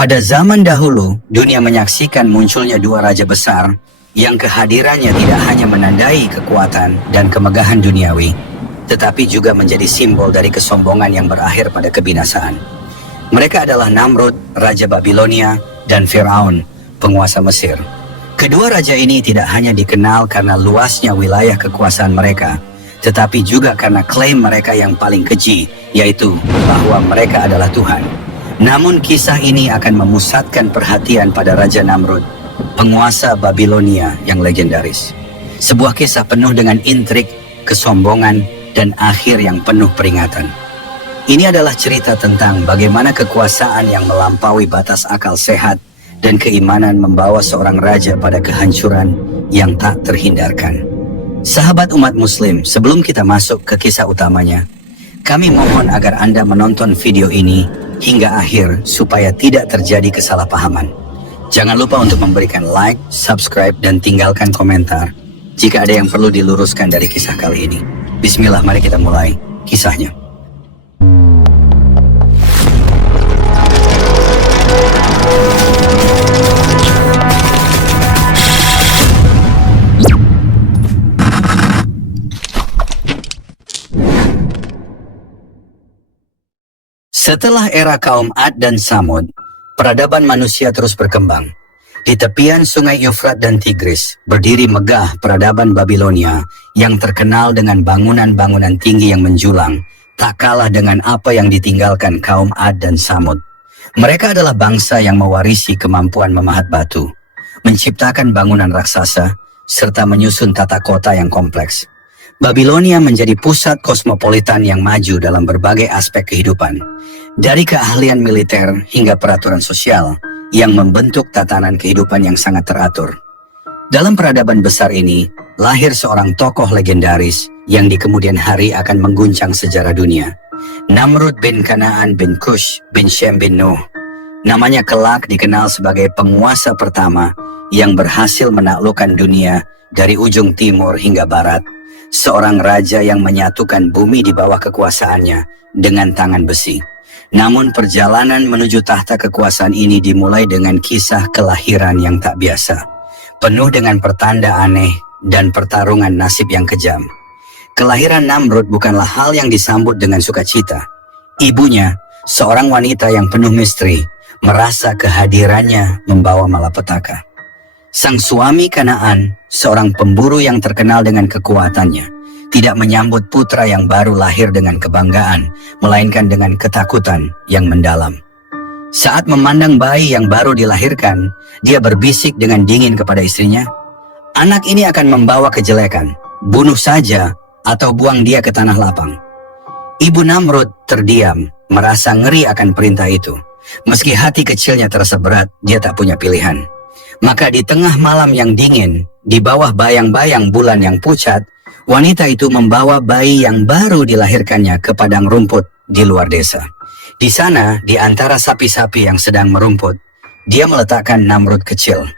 Pada zaman dahulu, dunia menyaksikan munculnya dua raja besar yang kehadirannya tidak hanya menandai kekuatan dan kemegahan duniawi, tetapi juga menjadi simbol dari kesombongan yang berakhir pada kebinasaan. Mereka adalah Namrud, Raja Babilonia, dan Firaun, penguasa Mesir. Kedua raja ini tidak hanya dikenal karena luasnya wilayah kekuasaan mereka, tetapi juga karena klaim mereka yang paling keji, yaitu bahwa mereka adalah Tuhan. Namun kisah ini akan memusatkan perhatian pada Raja Namrud, penguasa Babilonia yang legendaris. Sebuah kisah penuh dengan intrik, kesombongan, dan akhir yang penuh peringatan. Ini adalah cerita tentang bagaimana kekuasaan yang melampaui batas akal sehat dan keimanan membawa seorang raja pada kehancuran yang tak terhindarkan. Sahabat umat muslim, sebelum kita masuk ke kisah utamanya, kami mohon agar Anda menonton video ini hingga akhir supaya tidak terjadi kesalahpahaman. Jangan lupa untuk memberikan like, subscribe, dan tinggalkan komentar jika ada yang perlu diluruskan dari kisah kali ini. Bismillah, mari kita mulai kisahnya. Setelah era kaum Ad dan Samud, peradaban manusia terus berkembang. Di tepian sungai Eufrat dan Tigris, berdiri megah peradaban Babilonia yang terkenal dengan bangunan-bangunan tinggi yang menjulang, tak kalah dengan apa yang ditinggalkan kaum Ad dan Samud. Mereka adalah bangsa yang mewarisi kemampuan memahat batu, menciptakan bangunan raksasa, serta menyusun tata kota yang kompleks. Babilonia menjadi pusat kosmopolitan yang maju dalam berbagai aspek kehidupan, dari keahlian militer hingga peraturan sosial yang membentuk tatanan kehidupan yang sangat teratur. Dalam peradaban besar ini, lahir seorang tokoh legendaris yang di kemudian hari akan mengguncang sejarah dunia. Namrud bin Kanaan bin Kush bin Shem bin Nuh. Namanya kelak dikenal sebagai penguasa pertama yang berhasil menaklukkan dunia dari ujung timur hingga barat. Seorang raja yang menyatukan bumi di bawah kekuasaannya dengan tangan besi. Namun perjalanan menuju tahta kekuasaan ini dimulai dengan kisah kelahiran yang tak biasa, penuh dengan pertanda aneh dan pertarungan nasib yang kejam. Kelahiran Namrud bukanlah hal yang disambut dengan sukacita. Ibunya, seorang wanita yang penuh misteri, merasa kehadirannya membawa malapetaka. Sang suami Kanaan, seorang pemburu yang terkenal dengan kekuatannya, tidak menyambut putra yang baru lahir dengan kebanggaan, melainkan dengan ketakutan yang mendalam. Saat memandang bayi yang baru dilahirkan, dia berbisik dengan dingin kepada istrinya, "Anak ini akan membawa kejelekan, bunuh saja atau buang dia ke tanah lapang." Ibu Namrud terdiam, merasa ngeri akan perintah itu. Meski hati kecilnya terasa berat, dia tak punya pilihan. Maka di tengah malam yang dingin, di bawah bayang-bayang bulan yang pucat, wanita itu membawa bayi yang baru dilahirkannya ke padang rumput di luar desa. Di sana, di antara sapi-sapi yang sedang merumput, dia meletakkan Namrud kecil.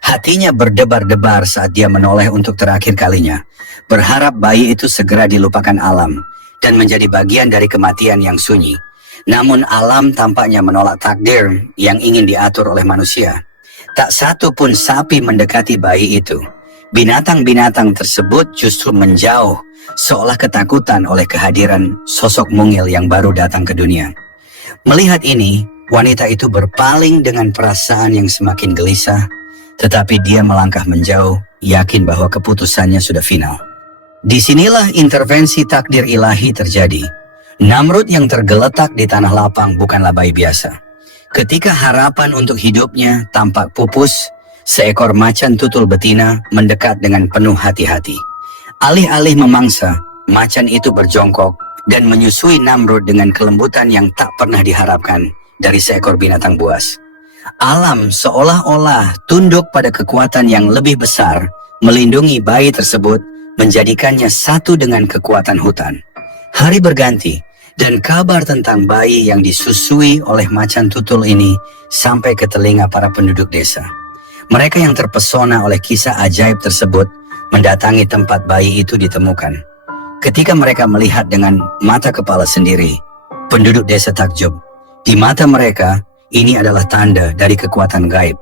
Hatinya berdebar-debar saat dia menoleh untuk terakhir kalinya, berharap bayi itu segera dilupakan alam dan menjadi bagian dari kematian yang sunyi. Namun alam tampaknya menolak takdir yang ingin diatur oleh manusia. Tak satu pun sapi mendekati bayi itu. Binatang-binatang tersebut justru menjauh, seolah ketakutan oleh kehadiran sosok mungil yang baru datang ke dunia. Melihat ini, wanita itu berpaling dengan perasaan yang semakin gelisah, tetapi dia melangkah menjauh, yakin bahwa keputusannya sudah final. Disinilah intervensi takdir ilahi terjadi. Namrud yang tergeletak di tanah lapang bukanlah bayi biasa. Ketika harapan untuk hidupnya tampak pupus, seekor macan tutul betina mendekat dengan penuh hati-hati. Alih-alih memangsa, macan itu berjongkok dan menyusui Namrud dengan kelembutan yang tak pernah diharapkan dari seekor binatang buas. Alam seolah-olah tunduk pada kekuatan yang lebih besar, melindungi bayi tersebut, menjadikannya satu dengan kekuatan hutan. Hari berganti, dan kabar tentang bayi yang disusui oleh macan tutul ini sampai ke telinga para penduduk desa. Mereka yang terpesona oleh kisah ajaib tersebut mendatangi tempat bayi itu ditemukan. Ketika mereka melihat dengan mata kepala sendiri, penduduk desa takjub. Di mata mereka, Ini adalah tanda dari kekuatan gaib.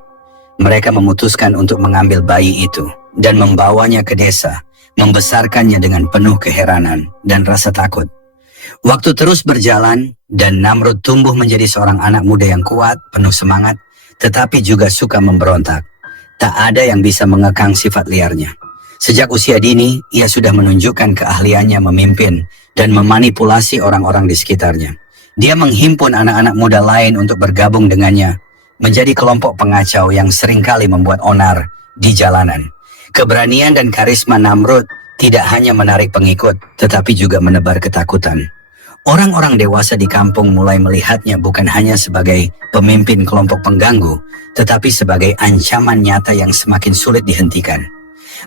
Mereka memutuskan untuk mengambil bayi itu dan membawanya ke desa, membesarkannya dengan penuh keheranan dan rasa takut. Waktu terus berjalan dan Namrud tumbuh menjadi seorang anak muda yang kuat, penuh semangat, tetapi juga suka memberontak. Tak ada yang bisa mengekang sifat liarnya. Sejak usia dini, ia sudah menunjukkan keahliannya memimpin dan memanipulasi orang-orang di sekitarnya. Dia menghimpun anak-anak muda lain untuk bergabung dengannya, menjadi kelompok pengacau yang seringkali membuat onar di jalanan. Keberanian dan karisma Namrud tidak hanya menarik pengikut, tetapi juga menebar ketakutan. Orang-orang dewasa di kampung mulai melihatnya bukan hanya sebagai pemimpin kelompok pengganggu, tetapi sebagai ancaman nyata yang semakin sulit dihentikan.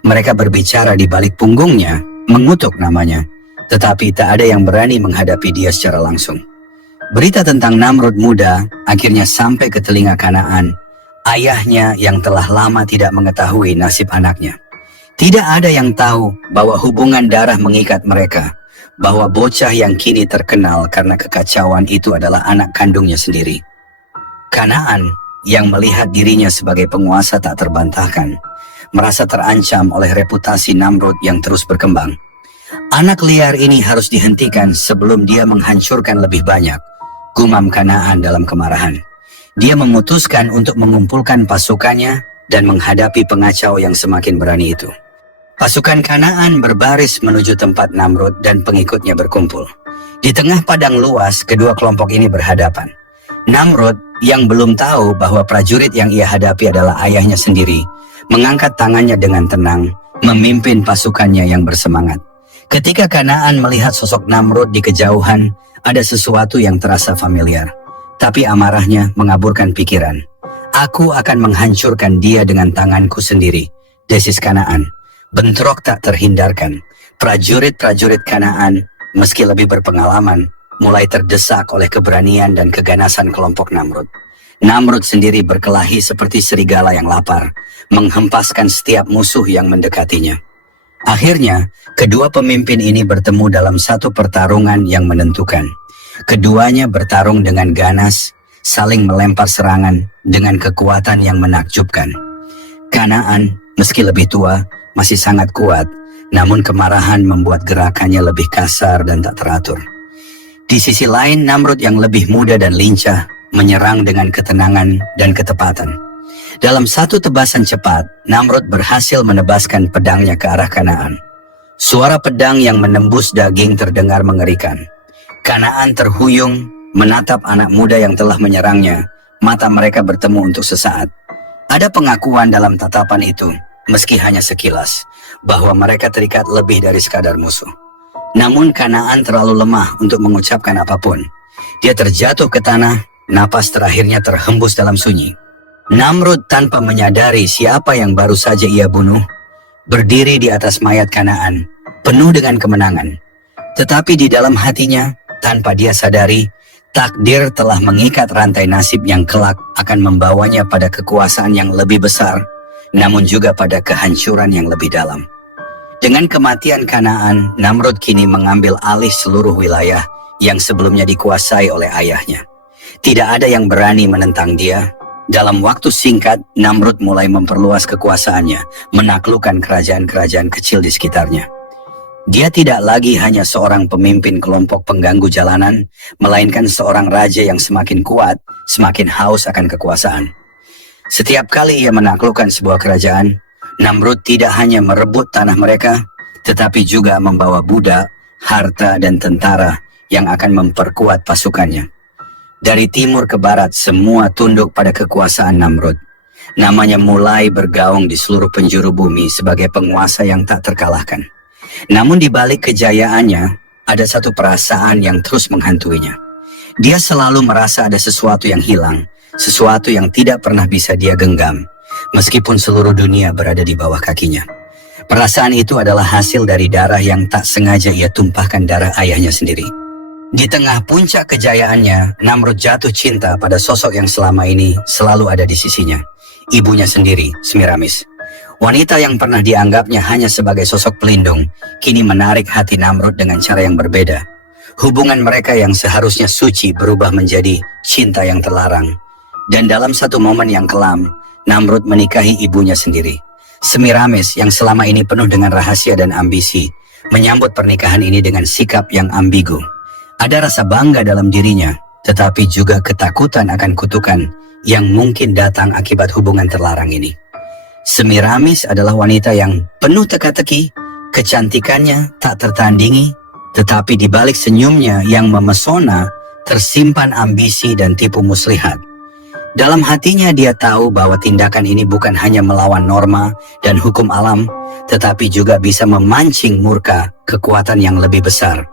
Mereka berbicara di balik punggungnya, mengutuk namanya, tetapi tak ada yang berani menghadapi dia secara langsung. Berita tentang Namrud muda akhirnya sampai ke telinga Kanaan, ayahnya yang telah lama tidak mengetahui nasib anaknya. Tidak ada yang tahu bahwa hubungan darah mengikat mereka, bahwa bocah yang kini terkenal karena kekacauan itu adalah anak kandungnya sendiri. Kanaan yang melihat dirinya sebagai penguasa tak terbantahkan, merasa terancam oleh reputasi Namrud yang terus berkembang. Anak liar ini harus dihentikan sebelum dia menghancurkan lebih banyak, gumam Kanaan dalam kemarahan. Dia memutuskan untuk mengumpulkan pasukannya dan menghadapi pengacau yang semakin berani itu. Pasukan Kanaan berbaris menuju tempat Namrud dan pengikutnya berkumpul. Di tengah padang luas, kedua kelompok ini berhadapan. Namrud yang belum tahu bahwa prajurit yang ia hadapi adalah ayahnya sendiri, mengangkat tangannya dengan tenang, memimpin pasukannya yang bersemangat. Ketika Kanaan melihat sosok Namrud di kejauhan, ada sesuatu yang terasa familiar. Tapi amarahnya mengaburkan pikiran. Aku akan menghancurkan dia dengan tanganku sendiri, desis Kanaan. Bentrok tak terhindarkan. Prajurit-prajurit Kanaan, meski lebih berpengalaman, mulai terdesak oleh keberanian dan keganasan kelompok Namrud. Namrud sendiri berkelahi seperti serigala yang lapar, menghempaskan setiap musuh yang mendekatinya. Akhirnya, kedua pemimpin ini bertemu dalam satu pertarungan yang menentukan. Keduanya bertarung dengan ganas, saling melempar serangan dengan kekuatan yang menakjubkan. Kanaan, meski lebih tua, masih sangat kuat, namun kemarahan membuat gerakannya lebih kasar dan tak teratur. Di sisi lain, Namrud yang lebih muda dan lincah, menyerang dengan ketenangan dan ketepatan. Dalam satu tebasan cepat, Namrud berhasil menebaskan pedangnya ke arah Kanaan. Suara pedang yang menembus daging terdengar mengerikan. Kanaan terhuyung, menatap anak muda yang telah menyerangnya. Mata mereka bertemu untuk sesaat. Ada pengakuan dalam tatapan itu, meski hanya sekilas, bahwa mereka terikat lebih dari sekadar musuh. Namun Kanaan terlalu lemah untuk mengucapkan apapun. Dia terjatuh ke tanah, napas terakhirnya terhembus dalam sunyi. Namrud tanpa menyadari siapa yang baru saja ia bunuh, berdiri di atas mayat Kanaan, penuh dengan kemenangan. Tetapi di dalam hatinya, tanpa dia sadari, takdir telah mengikat rantai nasib yang kelak akan membawanya pada kekuasaan yang lebih besar, namun juga pada kehancuran yang lebih dalam. Dengan kematian Kanaan, Namrud kini mengambil alih seluruh wilayah yang sebelumnya dikuasai oleh ayahnya. Tidak ada yang berani menentang dia. Dalam waktu singkat, Namrud mulai memperluas kekuasaannya, menaklukkan kerajaan-kerajaan kecil di sekitarnya. Dia tidak lagi hanya seorang pemimpin kelompok pengganggu jalanan, melainkan seorang raja yang semakin kuat, semakin haus akan kekuasaan. Setiap kali ia menaklukkan sebuah kerajaan, Namrud tidak hanya merebut tanah mereka, tetapi juga membawa budak, harta, dan tentara yang akan memperkuat pasukannya. Dari timur ke barat, semua tunduk pada kekuasaan Namrud. Namanya mulai bergaung di seluruh penjuru bumi sebagai penguasa yang tak terkalahkan. Namun di balik kejayaannya, ada satu perasaan yang terus menghantuinya. Dia selalu merasa ada sesuatu yang hilang, sesuatu yang tidak pernah bisa dia genggam, meskipun seluruh dunia berada di bawah kakinya. Perasaan itu adalah hasil dari darah yang tak sengaja ia tumpahkan darah ayahnya sendiri. Di tengah puncak kejayaannya, Namrud jatuh cinta pada sosok yang selama ini selalu ada di sisinya, ibunya sendiri, Semiramis. Wanita yang pernah dianggapnya hanya sebagai sosok pelindung, kini menarik hati Namrud dengan cara yang berbeda. Hubungan mereka yang seharusnya suci berubah menjadi cinta yang terlarang. Dan dalam satu momen yang kelam, Namrud menikahi ibunya sendiri. Semiramis yang selama ini penuh dengan rahasia dan ambisi, menyambut pernikahan ini dengan sikap yang ambigu. Ada rasa bangga dalam dirinya, tetapi juga ketakutan akan kutukan yang mungkin datang akibat hubungan terlarang ini. Semiramis adalah wanita yang penuh teka-teki, kecantikannya tak tertandingi, tetapi di balik senyumnya yang memesona, tersimpan ambisi dan tipu muslihat. Dalam hatinya dia tahu bahwa tindakan ini bukan hanya melawan norma dan hukum alam, tetapi juga bisa memancing murka kekuatan yang lebih besar.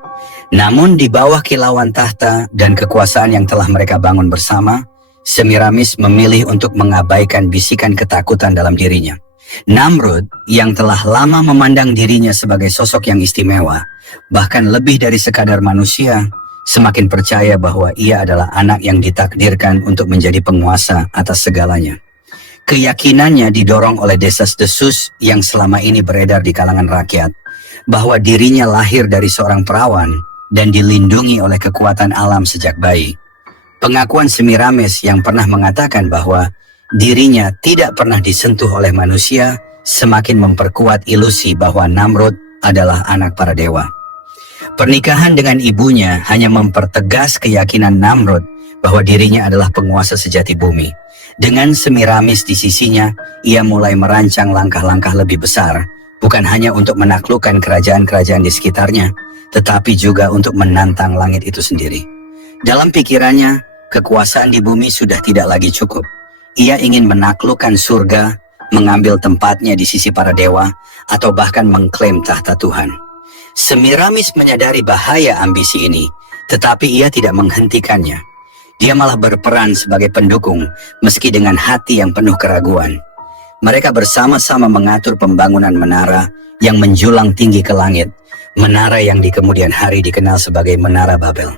Namun di bawah kilauan tahta dan kekuasaan yang telah mereka bangun bersama, Semiramis memilih untuk mengabaikan bisikan ketakutan dalam dirinya. Namrud yang telah lama memandang dirinya sebagai sosok yang istimewa, bahkan lebih dari sekadar manusia, semakin percaya bahwa ia adalah anak yang ditakdirkan untuk menjadi penguasa atas segalanya. Keyakinannya didorong oleh desas-desus yang selama ini beredar di kalangan rakyat, bahwa dirinya lahir dari seorang perawan dan dilindungi oleh kekuatan alam sejak bayi. Pengakuan Semiramis yang pernah mengatakan bahwa dirinya tidak pernah disentuh oleh manusia semakin memperkuat ilusi bahwa Namrud adalah anak para dewa. Pernikahan dengan ibunya hanya mempertegas keyakinan Namrud bahwa dirinya adalah penguasa sejati bumi. Dengan Semiramis di sisinya, ia mulai merancang langkah-langkah lebih besar, bukan hanya untuk menaklukkan kerajaan-kerajaan di sekitarnya, tetapi juga untuk menantang langit itu sendiri. Dalam pikirannya, kekuasaan di bumi sudah tidak lagi cukup. Ia ingin menaklukkan surga, mengambil tempatnya di sisi para dewa, atau bahkan mengklaim tahta Tuhan. Semiramis menyadari bahaya ambisi ini, tetapi ia tidak menghentikannya. Dia malah berperan sebagai pendukung, meski dengan hati yang penuh keraguan. Mereka bersama-sama mengatur pembangunan menara yang menjulang tinggi ke langit, menara yang di kemudian hari dikenal sebagai Menara Babel.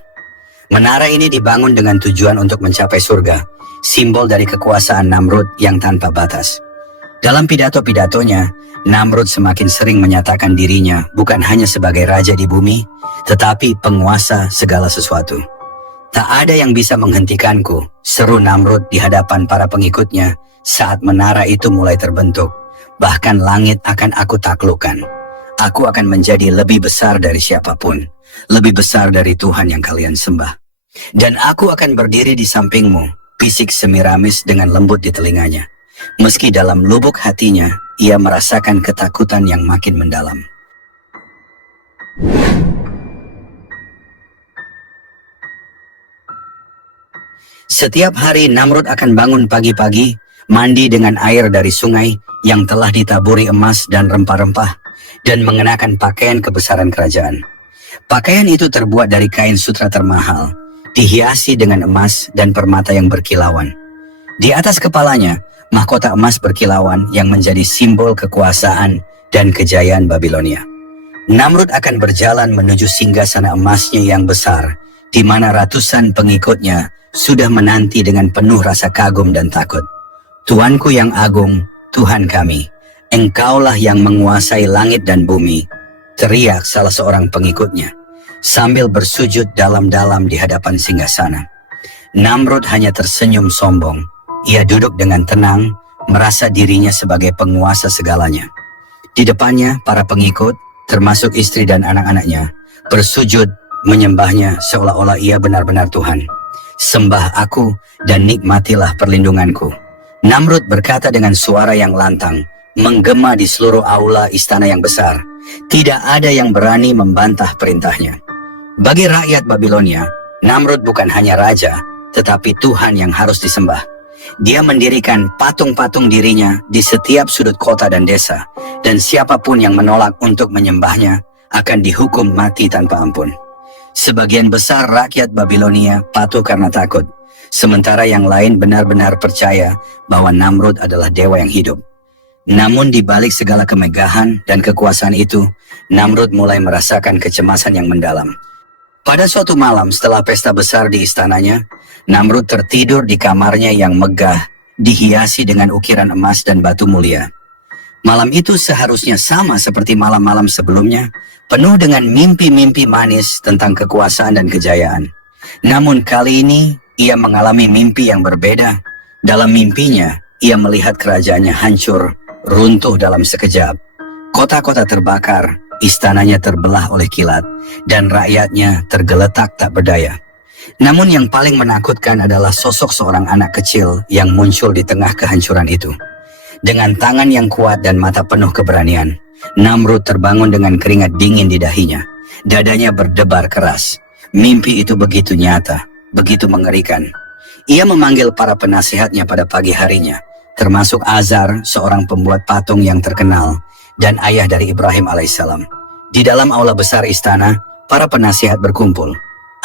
Menara ini dibangun dengan tujuan untuk mencapai surga, simbol dari kekuasaan Namrud yang tanpa batas. Dalam pidato-pidatonya, Namrud semakin sering menyatakan dirinya bukan hanya sebagai raja di bumi, tetapi penguasa segala sesuatu. Tak ada yang bisa menghentikanku, seru Namrud di hadapan para pengikutnya saat menara itu mulai terbentuk. Bahkan langit akan aku taklukkan. Aku akan menjadi lebih besar dari siapapun, lebih besar dari Tuhan yang kalian sembah. Dan aku akan berdiri di sampingmu, bisik Semiramis dengan lembut di telinganya. Meski dalam lubuk hatinya, ia merasakan ketakutan yang makin mendalam. Setiap hari Namrud akan bangun pagi-pagi, mandi dengan air dari sungai yang telah ditaburi emas dan rempah-rempah, dan mengenakan pakaian kebesaran kerajaan. Pakaian itu terbuat dari kain sutra termahal, dihiasi dengan emas dan permata yang berkilauan. Di atas kepalanya, mahkota emas berkilauan yang menjadi simbol kekuasaan dan kejayaan Babilonia. Namrud akan berjalan menuju singgasana emasnya yang besar, di mana ratusan pengikutnya sudah menanti dengan penuh rasa kagum dan takut. Tuanku yang agung, Tuhan kami, Engkaulah yang menguasai langit dan bumi, teriak salah seorang pengikutnya, sambil bersujud dalam-dalam di hadapan singgasana. Namrud hanya tersenyum sombong. Ia duduk dengan tenang, merasa dirinya sebagai penguasa segalanya. Di depannya, para pengikut, termasuk istri dan anak-anaknya, bersujud menyembahnya seolah-olah ia benar-benar Tuhan. Sembah aku dan nikmatilah perlindunganku. Namrud berkata dengan suara yang lantang, menggema di seluruh aula istana yang besar. Tidak ada yang berani membantah perintahnya. Bagi rakyat Babilonia, Namrud bukan hanya raja, tetapi Tuhan yang harus disembah. Dia mendirikan patung-patung dirinya di setiap sudut kota dan desa, dan siapapun yang menolak untuk menyembahnya akan dihukum mati tanpa ampun. Sebagian besar rakyat Babilonia patuh karena takut, sementara yang lain benar-benar percaya bahwa Namrud adalah dewa yang hidup. Namun di balik segala kemegahan dan kekuasaan itu, Namrud mulai merasakan kecemasan yang mendalam. Pada suatu malam setelah pesta besar di istananya, Namrud tertidur di kamarnya yang megah, dihiasi dengan ukiran emas dan batu mulia. Malam itu seharusnya sama seperti malam-malam sebelumnya, penuh dengan mimpi-mimpi manis tentang kekuasaan dan kejayaan. Namun kali ini, ia mengalami mimpi yang berbeda. Dalam mimpinya, ia melihat kerajaannya hancur, runtuh dalam sekejap. Kota-kota terbakar, istananya terbelah oleh kilat, dan rakyatnya tergeletak tak berdaya. Namun yang paling menakutkan adalah sosok seorang anak kecil yang muncul di tengah kehancuran itu. Dengan tangan yang kuat dan mata penuh keberanian, Namrud terbangun dengan keringat dingin di dahinya. Dadanya berdebar keras. Mimpi itu begitu nyata, begitu mengerikan. Ia memanggil para penasihatnya pada pagi harinya, termasuk Azar, seorang pembuat patung yang terkenal, dan ayah dari Ibrahim alaihissalam. Di dalam aula besar istana, para penasihat berkumpul.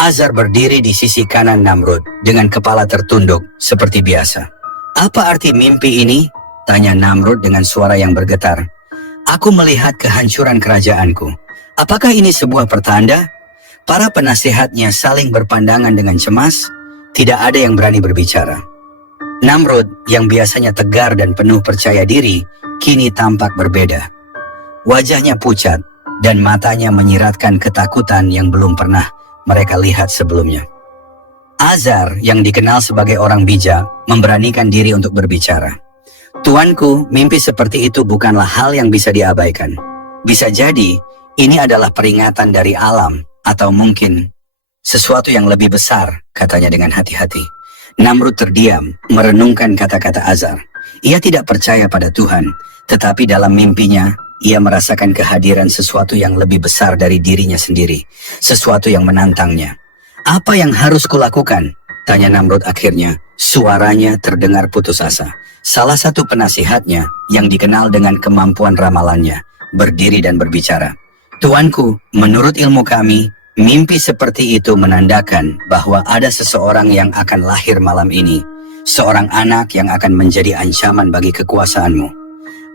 Azar berdiri di sisi kanan Namrud dengan kepala tertunduk seperti biasa. "Apa arti mimpi ini?" tanya Namrud dengan suara yang bergetar. "Aku melihat kehancuran kerajaanku. Apakah ini sebuah pertanda?" Para penasihatnya saling berpandangan dengan cemas. Tidak ada yang berani berbicara. Namrud yang biasanya tegar dan penuh percaya diri, kini tampak berbeda. Wajahnya pucat dan matanya menyiratkan ketakutan yang belum pernah mereka lihat sebelumnya. Azar yang dikenal sebagai orang bijak memberanikan diri untuk berbicara. "Tuanku, mimpi seperti itu bukanlah hal yang bisa diabaikan. Bisa jadi ini adalah peringatan dari alam atau mungkin sesuatu yang lebih besar," katanya dengan hati-hati. Namrud terdiam, merenungkan kata-kata Azar. Ia tidak percaya pada Tuhan, tetapi dalam mimpinya, ia merasakan kehadiran sesuatu yang lebih besar dari dirinya sendiri, sesuatu yang menantangnya. "Apa yang harus kulakukan?" tanya Namrud akhirnya. Suaranya terdengar putus asa. Salah satu penasihatnya yang dikenal dengan kemampuan ramalannya, berdiri dan berbicara. "Tuanku, menurut ilmu kami, mimpi seperti itu menandakan bahwa ada seseorang yang akan lahir malam ini, seorang anak yang akan menjadi ancaman bagi kekuasaanmu.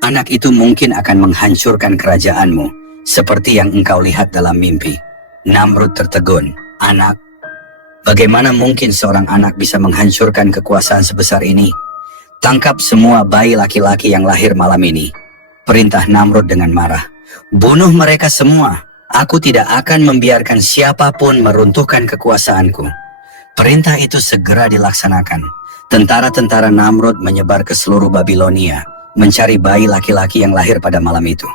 Anak itu mungkin akan menghancurkan kerajaanmu, seperti yang engkau lihat dalam mimpi." Namrud tertegun. "Anak? Bagaimana mungkin seorang anak bisa menghancurkan kekuasaan sebesar ini? Tangkap semua bayi laki-laki yang lahir malam ini," perintah Namrud dengan marah. "Bunuh mereka semua. Aku tidak akan membiarkan siapapun meruntuhkan kekuasaanku." Perintah itu segera dilaksanakan. Tentara-tentara Namrud menyebar ke seluruh Babilonia, mencari bayi laki-laki yang lahir pada malam itu.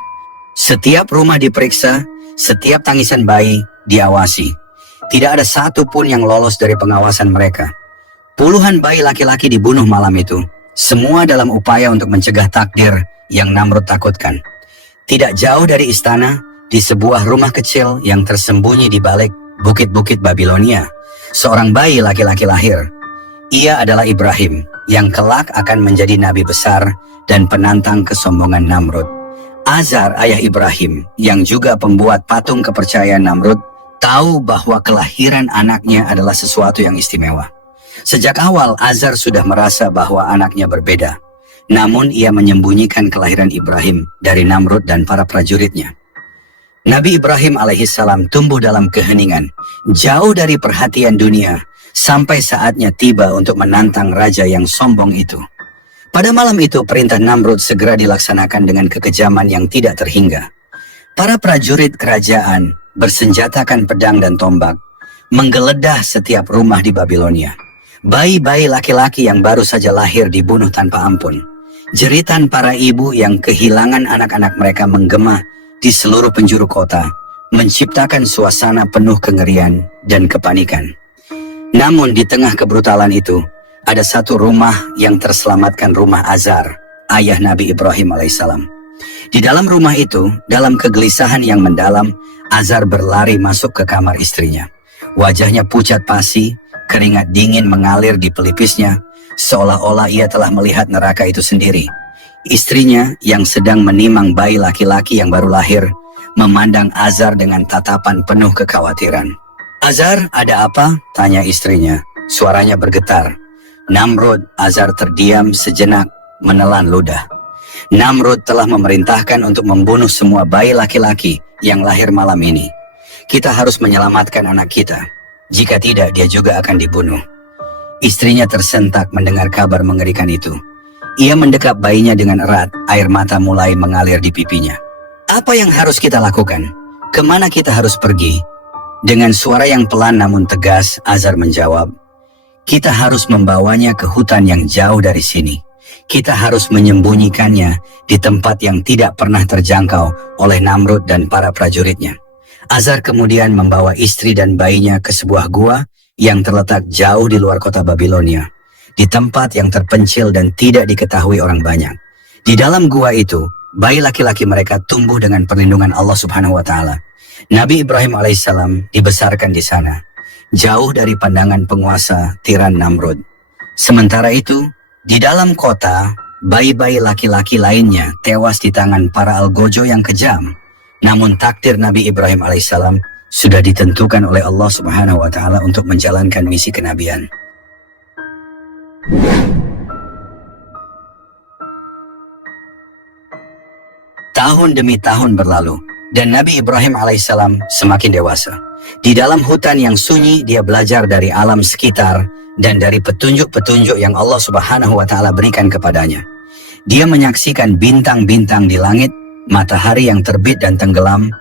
Setiap rumah diperiksa, setiap tangisan bayi diawasi. Tidak ada satu pun yang lolos dari pengawasan mereka. Puluhan bayi laki-laki dibunuh malam itu, semua dalam upaya untuk mencegah takdir yang Namrud takutkan. Tidak jauh dari istana, di sebuah rumah kecil yang tersembunyi di balik bukit-bukit Babilonia, seorang bayi laki-laki lahir. Ia adalah Ibrahim, yang kelak akan menjadi nabi besar dan penantang kesombongan Namrud. Azar, ayah Ibrahim, yang juga pembuat patung kepercayaan Namrud, tahu bahwa kelahiran anaknya adalah sesuatu yang istimewa. Sejak awal, Azar sudah merasa bahwa anaknya berbeda. Namun ia menyembunyikan kelahiran Ibrahim dari Namrud dan para prajuritnya. Nabi Ibrahim alaihissalam tumbuh dalam keheningan, jauh dari perhatian dunia, sampai saatnya tiba untuk menantang raja yang sombong itu. Pada malam itu, perintah Namrud segera dilaksanakan dengan kekejaman yang tidak terhingga. Para prajurit kerajaan bersenjatakan pedang dan tombak, menggeledah setiap rumah di Babilonia. Bayi-bayi laki-laki yang baru saja lahir dibunuh tanpa ampun. Jeritan para ibu yang kehilangan anak-anak mereka menggema di seluruh penjuru kota, menciptakan suasana penuh kengerian dan kepanikan. Namun di tengah kebrutalan itu, ada satu rumah yang terselamatkan, rumah Azar, ayah Nabi Ibrahim alaihissalam. Di dalam rumah itu, dalam kegelisahan yang mendalam, Azar berlari masuk ke kamar istrinya. Wajahnya pucat pasi, keringat dingin mengalir di pelipisnya, seolah-olah ia telah melihat neraka itu sendiri. Istrinya yang sedang menimang bayi laki-laki yang baru lahir, memandang Azar dengan tatapan penuh kekhawatiran. "Azar, ada apa?" tanya istrinya. Suaranya bergetar. Namrud. Azar terdiam sejenak, menelan ludah. Namrud telah memerintahkan untuk membunuh semua bayi laki-laki yang lahir malam ini. Kita harus menyelamatkan anak kita. Jika tidak, dia juga akan dibunuh. Istrinya tersentak mendengar kabar mengerikan itu. Ia mendekap bayinya dengan erat, air mata mulai mengalir di pipinya. "Apa yang harus kita lakukan? Kemana kita harus pergi?" Dengan suara yang pelan namun tegas, Azar menjawab, Kita harus membawanya ke hutan yang jauh dari sini. Kita harus menyembunyikannya di tempat yang tidak pernah terjangkau oleh Namrud dan para prajuritnya. Azar kemudian membawa istri dan bayinya ke sebuah gua yang terletak jauh di luar kota Babilonia, di tempat yang terpencil dan tidak diketahui orang banyak. Di dalam gua itu, bayi laki-laki mereka tumbuh dengan perlindungan Allah Subhanahu wa Ta'ala. Nabi Ibrahim alaihissalam dibesarkan di sana, jauh dari pandangan penguasa tiran Namrud. Sementara itu, di dalam kota, bayi-bayi laki-laki lainnya tewas di tangan para algojo yang kejam. Namun takdir Nabi Ibrahim alaihissalam sudah ditentukan oleh Allah Subhanahu wa Ta'ala untuk menjalankan misi kenabian. Tahun demi tahun berlalu, dan Nabi Ibrahim alaihissalam semakin dewasa. Di dalam hutan yang sunyi, dia belajar dari alam sekitar dan dari petunjuk-petunjuk yang Allah Subhanahu wa Ta'ala berikan kepadanya. Dia menyaksikan bintang-bintang di langit, matahari yang terbit dan tenggelam,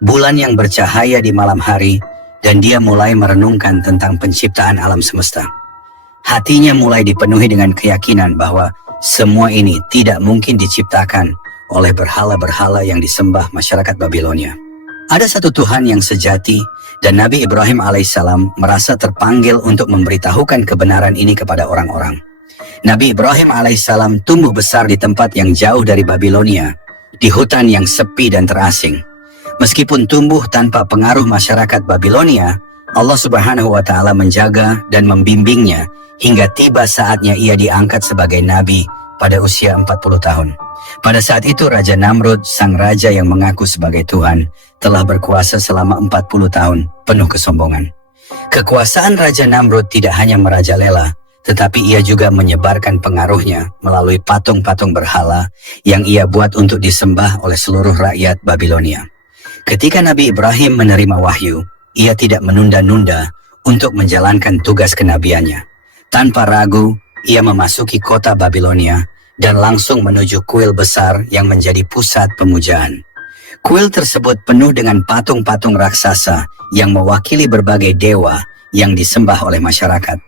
bulan yang bercahaya di malam hari, dan dia mulai merenungkan tentang penciptaan alam semesta. Hatinya mulai dipenuhi dengan keyakinan bahwa semua ini tidak mungkin diciptakan oleh berhala-berhala yang disembah masyarakat Babilonia. Ada satu Tuhan yang sejati, dan Nabi Ibrahim alaihissalam merasa terpanggil untuk memberitahukan kebenaran ini kepada orang-orang. Nabi Ibrahim alaihissalam tumbuh besar di tempat yang jauh dari Babilonia, di hutan yang sepi dan terasing. Meskipun tumbuh tanpa pengaruh masyarakat Babilonia, Allah Subhanahu wa Ta'ala menjaga dan membimbingnya hingga tiba saatnya ia diangkat sebagai nabi pada usia 40 tahun. Pada saat itu Raja Namrud, sang raja yang mengaku sebagai Tuhan, telah berkuasa selama 40 tahun, penuh kesombongan. Kekuasaan Raja Namrud tidak hanya merajalela, tetapi ia juga menyebarkan pengaruhnya melalui patung-patung berhala yang ia buat untuk disembah oleh seluruh rakyat Babilonia. Ketika Nabi Ibrahim menerima wahyu, ia tidak menunda-nunda untuk menjalankan tugas kenabiannya. Tanpa ragu, ia memasuki kota Babilonia dan langsung menuju kuil besar yang menjadi pusat pemujaan. Kuil tersebut penuh dengan patung-patung raksasa yang mewakili berbagai dewa yang disembah oleh masyarakat,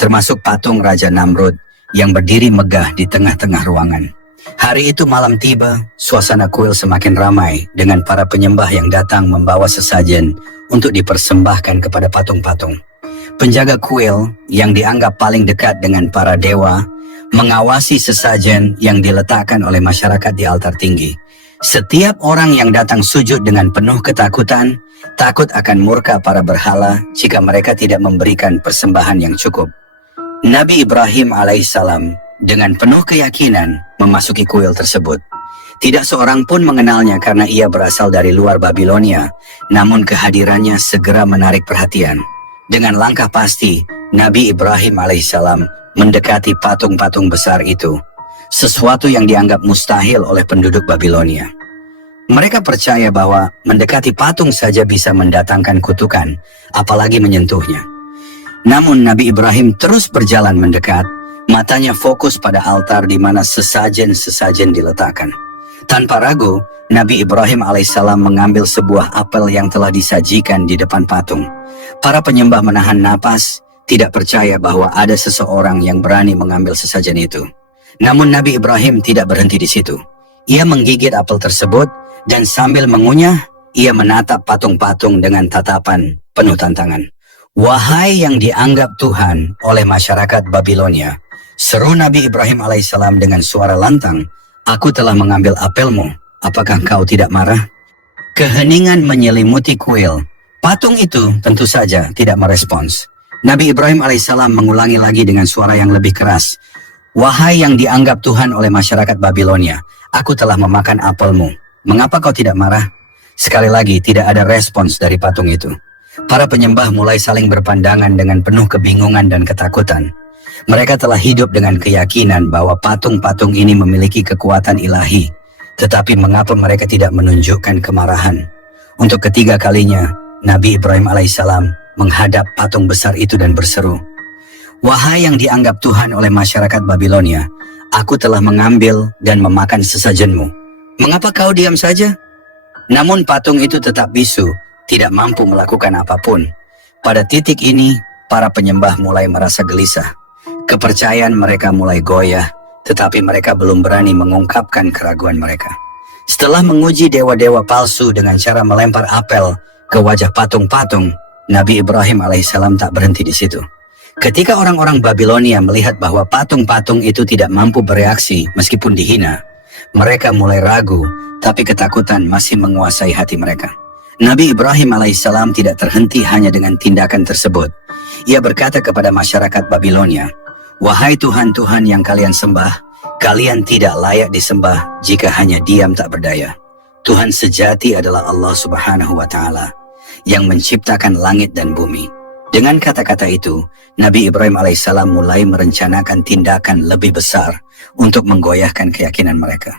termasuk patung Raja Namrud yang berdiri megah di tengah-tengah ruangan. Hari itu malam tiba, suasana kuil semakin ramai dengan para penyembah yang datang membawa sesajen untuk dipersembahkan kepada patung-patung. Penjaga kuil yang dianggap paling dekat dengan para dewa mengawasi sesajen yang diletakkan oleh masyarakat di altar tinggi. Setiap orang yang datang sujud dengan penuh ketakutan, takut akan murka para berhala jika mereka tidak memberikan persembahan yang cukup. Nabi Ibrahim alaihissalam dengan penuh keyakinan memasuki kuil tersebut. Tidak seorang pun mengenalnya karena ia berasal dari luar Babilonia, namun kehadirannya segera menarik perhatian. Dengan langkah pasti, Nabi Ibrahim alaihissalam mendekati patung-patung besar itu, sesuatu yang dianggap mustahil oleh penduduk Babilonia. Mereka percaya bahwa mendekati patung saja bisa mendatangkan kutukan, apalagi menyentuhnya. Namun Nabi Ibrahim terus berjalan mendekat, matanya fokus pada altar di mana sesajen-sesajen diletakkan. Tanpa ragu, Nabi Ibrahim alaihissalam mengambil sebuah apel yang telah disajikan di depan patung. Para penyembah menahan napas, tidak percaya bahwa ada seseorang yang berani mengambil sesajen itu. Namun Nabi Ibrahim tidak berhenti di situ. Ia menggigit apel tersebut dan sambil mengunyah, ia menatap patung-patung dengan tatapan penuh tantangan. "Wahai yang dianggap Tuhan oleh masyarakat Babilonia," seru Nabi Ibrahim alaihissalam dengan suara lantang, "aku telah mengambil apelmu. Apakah kau tidak marah?" Keheningan menyelimuti kuil. Patung itu tentu saja tidak merespons. Nabi Ibrahim alaihissalam mengulangi lagi dengan suara yang lebih keras, "Wahai yang dianggap Tuhan oleh masyarakat Babilonia, aku telah memakan apelmu. Mengapa kau tidak marah?" Sekali lagi tidak ada respons dari patung itu. Para penyembah mulai saling berpandangan dengan penuh kebingungan dan ketakutan. Mereka telah hidup dengan keyakinan bahwa patung-patung ini memiliki kekuatan ilahi. Tetapi mengapa mereka tidak menunjukkan kemarahan? Untuk ketiga kalinya, Nabi Ibrahim alaihissalam menghadap patung besar itu dan berseru, "Wahai yang dianggap Tuhan oleh masyarakat Babilonia, aku telah mengambil dan memakan sesajenmu. Mengapa kau diam saja?" Namun patung itu tetap bisu, tidak mampu melakukan apapun. Pada titik ini, para penyembah mulai merasa gelisah. Kepercayaan mereka mulai goyah, tetapi mereka belum berani mengungkapkan keraguan mereka. Setelah menguji dewa-dewa palsu dengan cara melempar apel ke wajah patung-patung, Nabi Ibrahim alaihissalam tak berhenti di situ. Ketika orang-orang Babilonia melihat bahwa patung-patung itu tidak mampu bereaksi meskipun dihina, mereka mulai ragu, tapi ketakutan masih menguasai hati mereka. Nabi Ibrahim alaihissalam tidak terhenti hanya dengan tindakan tersebut. Ia berkata kepada masyarakat Babilonia, "Wahai Tuhan-Tuhan yang kalian sembah, kalian tidak layak disembah jika hanya diam tak berdaya. Tuhan sejati adalah Allah Subhanahu wa Ta'ala yang menciptakan langit dan bumi." Dengan kata-kata itu, Nabi Ibrahim alaihissalam mulai merencanakan tindakan lebih besar untuk menggoyahkan keyakinan mereka.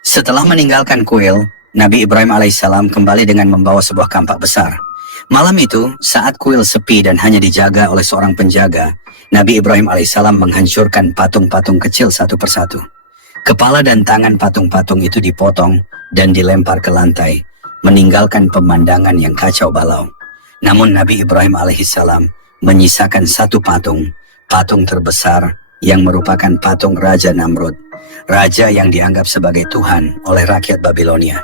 Setelah meninggalkan kuil, Nabi Ibrahim alaihissalam kembali dengan membawa sebuah kampak besar. Malam itu, saat kuil sepi dan hanya dijaga oleh seorang penjaga, Nabi Ibrahim alaihissalam menghancurkan patung-patung kecil satu persatu. Kepala dan tangan patung-patung itu dipotong dan dilempar ke lantai, meninggalkan pemandangan yang kacau balau. Namun Nabi Ibrahim alaihissalam menyisakan satu patung, patung terbesar yang merupakan patung Raja Namrud, raja yang dianggap sebagai Tuhan oleh rakyat Babilonia.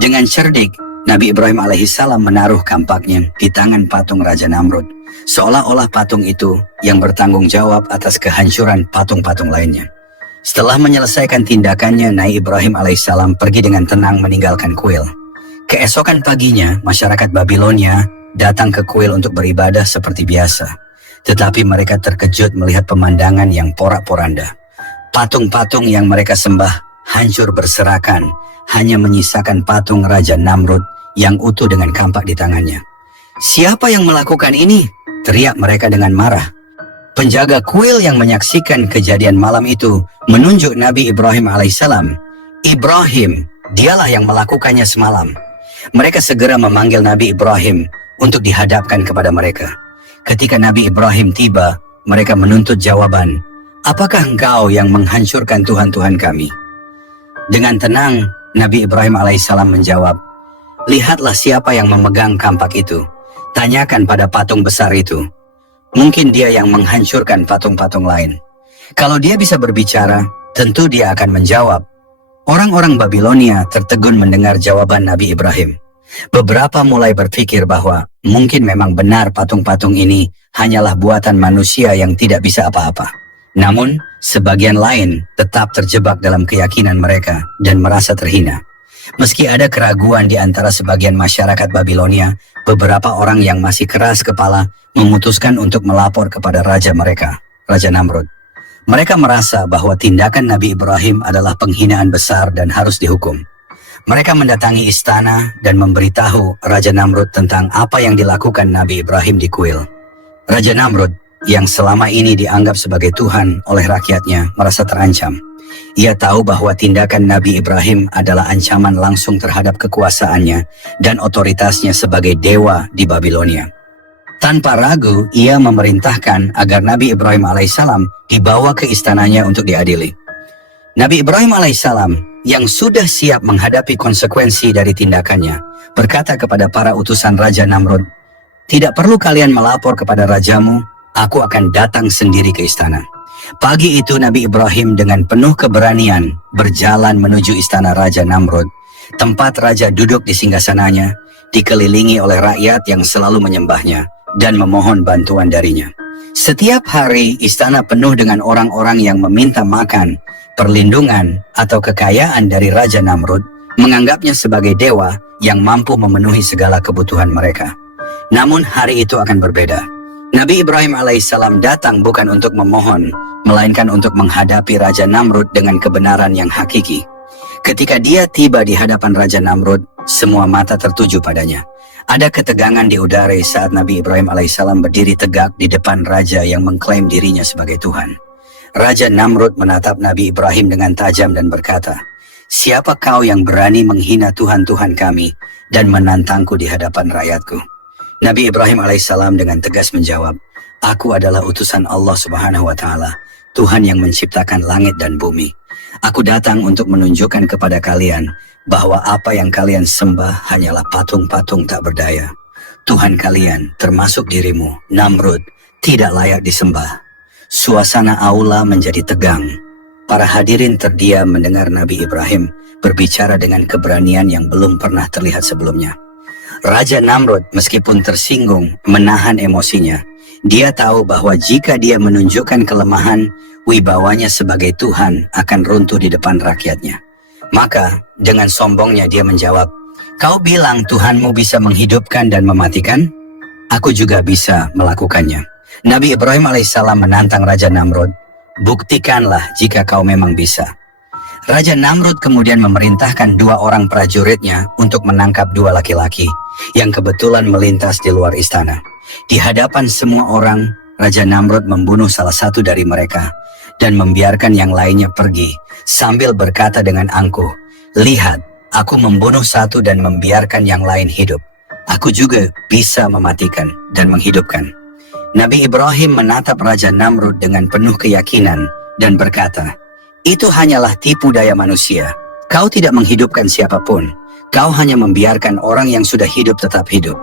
Dengan cerdik, Nabi Ibrahim alaihissalam menaruh kampaknya di tangan patung Raja Namrud, seolah-olah patung itu yang bertanggung jawab atas kehancuran patung-patung lainnya. Setelah menyelesaikan tindakannya, Nabi Ibrahim alaihissalam pergi dengan tenang meninggalkan kuil. Keesokan paginya, masyarakat Babilonia datang ke kuil untuk beribadah seperti biasa. Tetapi mereka terkejut melihat pemandangan yang porak-poranda. Patung-patung yang mereka sembah hancur berserakan, hanya menyisakan patung Raja Namrud yang utuh dengan kampak di tangannya. "Siapa yang melakukan ini?" teriak mereka dengan marah. Penjaga kuil yang menyaksikan kejadian malam itu menunjuk Nabi Ibrahim alaihissalam. "Ibrahim, dialah yang melakukannya semalam." Mereka segera memanggil Nabi Ibrahim untuk dihadapkan kepada mereka. Ketika Nabi Ibrahim tiba, mereka menuntut jawaban, "Apakah engkau yang menghancurkan Tuhan-Tuhan kami?" Dengan tenang, Nabi Ibrahim alaihissalam menjawab, "Lihatlah siapa yang memegang kampak itu. Tanyakan pada patung besar itu. Mungkin dia yang menghancurkan patung-patung lain. Kalau dia bisa berbicara, tentu dia akan menjawab." Orang-orang Babilonia tertegun mendengar jawaban Nabi Ibrahim. Beberapa mulai berpikir bahwa mungkin memang benar patung-patung ini hanyalah buatan manusia yang tidak bisa apa-apa. Namun, sebagian lain tetap terjebak dalam keyakinan mereka dan merasa terhina. Meski ada keraguan di antara sebagian masyarakat Babilonia, beberapa orang yang masih keras kepala memutuskan untuk melapor kepada raja mereka, Raja Namrud. Mereka merasa bahwa tindakan Nabi Ibrahim adalah penghinaan besar dan harus dihukum. Mereka mendatangi istana dan memberitahu Raja Namrud tentang apa yang dilakukan Nabi Ibrahim di kuil. Raja Namrud, yang selama ini dianggap sebagai Tuhan oleh rakyatnya, merasa terancam. Ia tahu bahwa tindakan Nabi Ibrahim adalah ancaman langsung terhadap kekuasaannya dan otoritasnya sebagai dewa di Babilonia. Tanpa ragu, ia memerintahkan agar Nabi Ibrahim alaihissalam dibawa ke istananya untuk diadili. Nabi Ibrahim alaihissalam yang sudah siap menghadapi konsekuensi dari tindakannya berkata kepada para utusan Raja Namrud, "Tidak perlu kalian melapor kepada rajamu, aku akan datang sendiri ke istana." Pagi itu Nabi Ibrahim dengan penuh keberanian berjalan menuju istana Raja Namrud, tempat raja duduk di singgasananya, dikelilingi oleh rakyat yang selalu menyembahnya dan memohon bantuan darinya. Setiap hari istana penuh dengan orang-orang yang meminta makan, perlindungan, atau kekayaan dari Raja Namrud, menganggapnya sebagai dewa yang mampu memenuhi segala kebutuhan mereka. Namun hari itu akan berbeda. Nabi Ibrahim alaihissalam datang bukan untuk memohon, melainkan untuk menghadapi Raja Namrud dengan kebenaran yang hakiki. Ketika dia tiba di hadapan Raja Namrud, semua mata tertuju padanya. Ada ketegangan di udara saat Nabi Ibrahim alaihissalam berdiri tegak di depan raja yang mengklaim dirinya sebagai Tuhan. Raja Namrud menatap Nabi Ibrahim dengan tajam dan berkata, "Siapa kau yang berani menghina Tuhan-Tuhan kami dan menantangku di hadapan rakyatku?" Nabi Ibrahim alaihissalam dengan tegas menjawab, "Aku adalah utusan Allah Subhanahu wa Ta'ala, Tuhan yang menciptakan langit dan bumi. Aku datang untuk menunjukkan kepada kalian bahwa apa yang kalian sembah hanyalah patung-patung tak berdaya. Tuhan kalian, termasuk dirimu, Namrud, tidak layak disembah. Suasana aula menjadi tegang. Para hadirin terdiam mendengar Nabi Ibrahim berbicara dengan keberanian yang belum pernah terlihat sebelumnya. Raja Namrud meskipun tersinggung menahan emosinya. Dia tahu bahwa jika dia menunjukkan kelemahan, wibawanya sebagai Tuhan akan runtuh di depan rakyatnya. Maka dengan sombongnya dia menjawab, "Kau bilang Tuhanmu bisa menghidupkan dan mematikan? Aku juga bisa melakukannya." Nabi Ibrahim alaihissalam menantang Raja Namrud, "Buktikanlah jika kau memang bisa." Raja Namrud kemudian memerintahkan 2 orang prajuritnya untuk menangkap 2 laki-laki yang kebetulan melintas di luar istana. Di hadapan semua orang, Raja Namrud membunuh salah satu dari mereka dan membiarkan yang lainnya pergi sambil berkata dengan angkuh, "Lihat, aku membunuh satu dan membiarkan yang lain hidup. Aku juga bisa mematikan dan menghidupkan." Nabi Ibrahim menatap Raja Namrud dengan penuh keyakinan dan berkata, "Itu hanyalah tipu daya manusia. Kau tidak menghidupkan siapapun. Kau hanya membiarkan orang yang sudah hidup tetap hidup.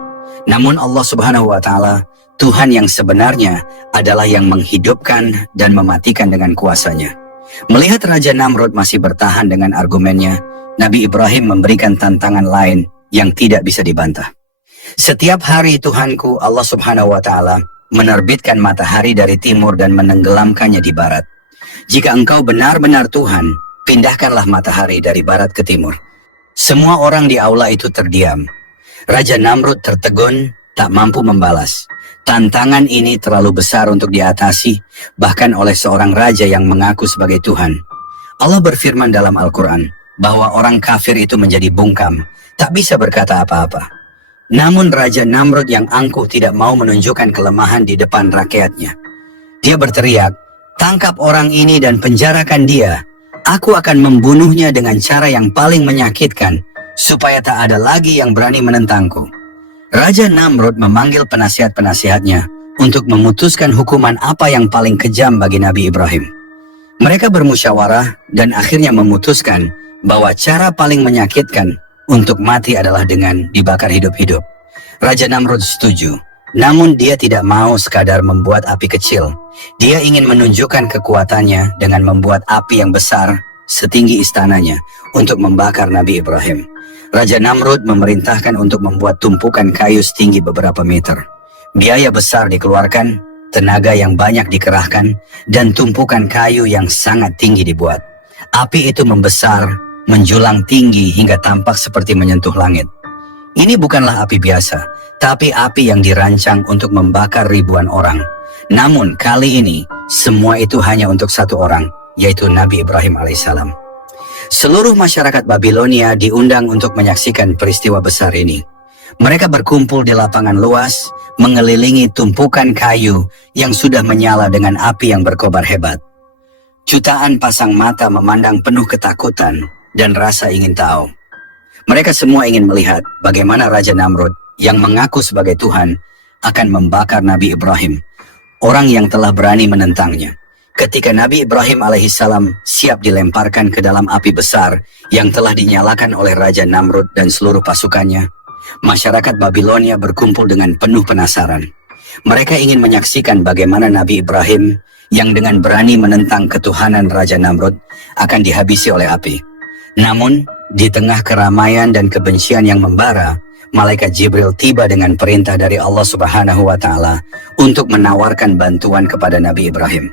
Namun Allah Subhanahu wa Ta'ala, Tuhan yang sebenarnya adalah yang menghidupkan dan mematikan dengan kuasanya." Melihat Raja Namrud masih bertahan dengan argumennya, Nabi Ibrahim memberikan tantangan lain yang tidak bisa dibantah. "Setiap hari Tuhanku Allah Subhanahu wa Ta'ala menerbitkan matahari dari timur dan menenggelamkannya di barat. Jika engkau benar-benar Tuhan, pindahkanlah matahari dari barat ke timur." Semua orang di aula itu terdiam. Raja Namrud tertegun, tak mampu membalas. Tantangan ini terlalu besar untuk diatasi, bahkan oleh seorang raja yang mengaku sebagai Tuhan. Allah berfirman dalam Al-Quran bahwa orang kafir itu menjadi bungkam, tak bisa berkata apa-apa. Namun Raja Namrud yang angkuh tidak mau menunjukkan kelemahan di depan rakyatnya. Dia berteriak, "Tangkap orang ini dan penjarakan dia. Aku akan membunuhnya dengan cara yang paling menyakitkan, supaya tak ada lagi yang berani menentangku." Raja Namrud memanggil penasihat-penasihatnya untuk memutuskan hukuman apa yang paling kejam bagi Nabi Ibrahim. Mereka bermusyawarah dan akhirnya memutuskan bahwa cara paling menyakitkan untuk mati adalah dengan dibakar hidup-hidup. Raja Namrud setuju, namun dia tidak mau sekadar membuat api kecil. Dia ingin menunjukkan kekuatannya dengan membuat api yang besar setinggi istananya untuk membakar Nabi Ibrahim. Raja Namrud memerintahkan untuk membuat tumpukan kayu setinggi beberapa meter. Biaya besar dikeluarkan, tenaga yang banyak dikerahkan, dan tumpukan kayu yang sangat tinggi dibuat. Api itu membesar, menjulang tinggi hingga tampak seperti menyentuh langit. Ini bukanlah api biasa, tapi api yang dirancang untuk membakar ribuan orang. Namun kali ini, semua itu hanya untuk satu orang, yaitu Nabi Ibrahim alaihissalam. Seluruh masyarakat Babilonia diundang untuk menyaksikan peristiwa besar ini. Mereka berkumpul di lapangan luas, mengelilingi tumpukan kayu yang sudah menyala dengan api yang berkobar hebat. Jutaan pasang mata memandang penuh ketakutan dan rasa ingin tahu. Mereka semua ingin melihat bagaimana Raja Namrud yang mengaku sebagai Tuhan akan membakar Nabi Ibrahim, orang yang telah berani menentangnya. Ketika Nabi Ibrahim alaihissalam siap dilemparkan ke dalam api besar yang telah dinyalakan oleh Raja Namrud dan seluruh pasukannya, masyarakat Babilonia berkumpul dengan penuh penasaran. Mereka ingin menyaksikan bagaimana Nabi Ibrahim yang dengan berani menentang ketuhanan Raja Namrud akan dihabisi oleh api. Namun, di tengah keramaian dan kebencian yang membara, Malaikat Jibril tiba dengan perintah dari Allah Subhanahu wa Ta'ala untuk menawarkan bantuan kepada Nabi Ibrahim.